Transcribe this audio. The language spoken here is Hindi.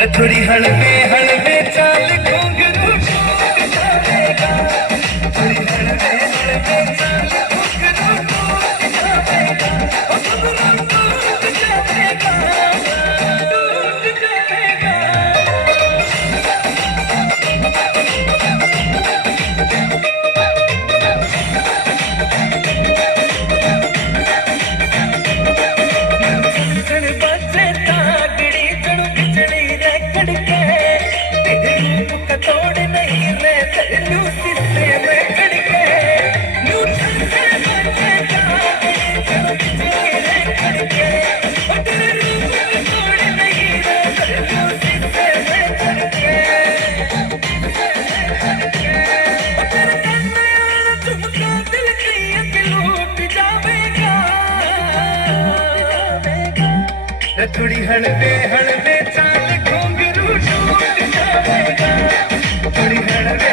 थोड़ी हलवे हलवे चाल घुंघरू टूट जाएगा, थोड़ी हलवे हलवे चाल घुंघरू टूट जाएगा, घुंघरू टूट जाएगा, टूट जाएगा। बचे तागड़ी जड़ू बिजली रे कड़के, तेरे रूप का तोड़ नहीं रे तेरू सिस्से में कड़के। न्यू बचे तागड़ी जड़ू बिजली रे कड़के, तेरे रूप का तोड़ नहीं रे तेरू सिस्से में कड़के। तेरे कन्ने वाला झुमका दिल की लूट जावेगा, थोड़ी हलवे हलवे चाल घुंघरू टूट जाएगा, थोड़ी हलवे